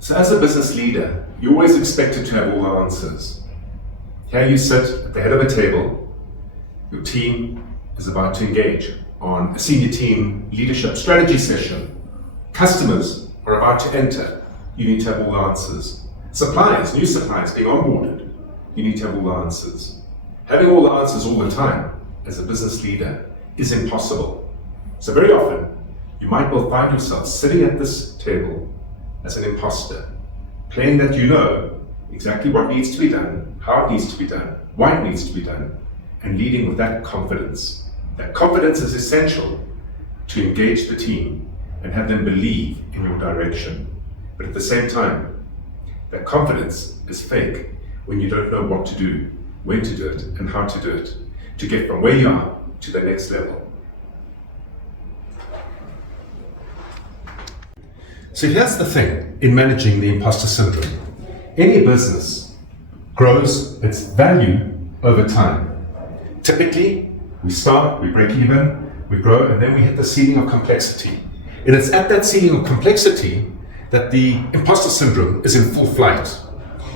So as a business leader, you're always expected to have all the answers. Here you sit at the head of a table. Your team is about to engage on a senior team leadership strategy session. Customers are about to enter. You need to have all the answers. Suppliers, new suppliers being onboarded. You need to have all the answers. Having all the answers all the time as a business leader is impossible. So very often, you might well find yourself sitting at this table as an imposter, playing that you know exactly what needs to be done, how it needs to be done, why it needs to be done, and leading with that confidence. That confidence is essential to engage the team and have them believe in your direction. But at the same time, that confidence is fake when you don't know what to do, when to do it, and how to do it, to get from where you are to the next level. So here's the thing in managing the imposter syndrome. Any business grows its value over time. Typically, we start, we break even, we grow, and then we hit the ceiling of complexity. And it's at that ceiling of complexity that the imposter syndrome is in full flight.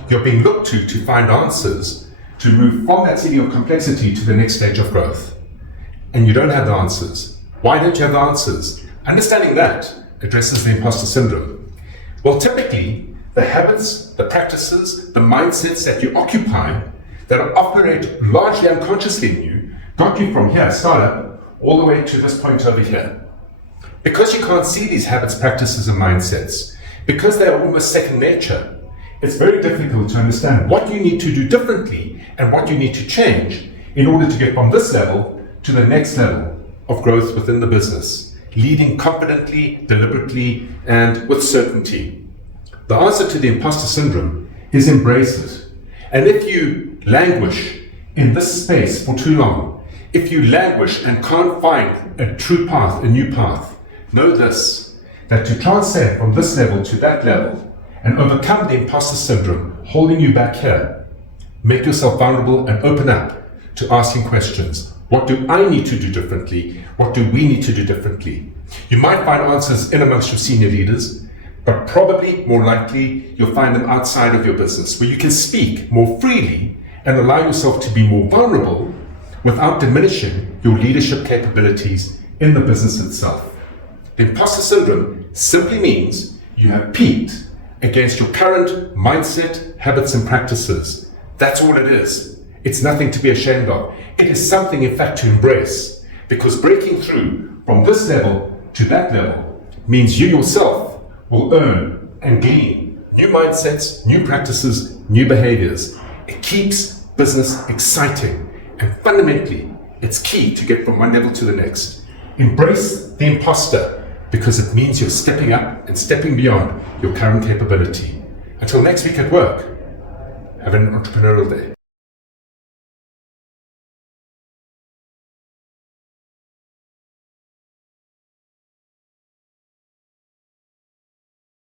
You're being looked to find answers to move from that ceiling of complexity to the next stage of growth. And you don't have the answers. Why don't you have the answers? Understanding that addresses the imposter syndrome. Well, typically, the habits, the practices, the mindsets that you occupy that operate largely unconsciously in you got you from here, startup, all the way to this point over here. Because you can't see these habits, practices, and mindsets, because they are almost second nature, it's very difficult to understand what you need to do differently and what you need to change in order to get from this level to the next level of growth within the business, leading confidently, deliberately, and with certainty. The answer to the imposter syndrome is embrace it. And if you languish in this space for too long, if you languish and can't find a true path, a new path, know this, that to transcend from this level to that level and overcome the imposter syndrome holding you back here, make yourself vulnerable and open up to asking questions. What do I need to do differently? What do we need to do differently? You might find answers in amongst your senior leaders, but probably more likely you'll find them outside of your business where you can speak more freely and allow yourself to be more vulnerable without diminishing your leadership capabilities in the business itself. The imposter syndrome simply means you have peaked against your current mindset, habits, and practices. That's all it is. It's nothing to be ashamed of. It is something, in fact, to embrace, because breaking through from this level to that level means you yourself will earn and glean new mindsets, new practices, new behaviors. It keeps business exciting, and fundamentally, it's key to get from one level to the next. Embrace the imposter, because it means you're stepping up and stepping beyond your current capability. Until next week at work, have an entrepreneurial day.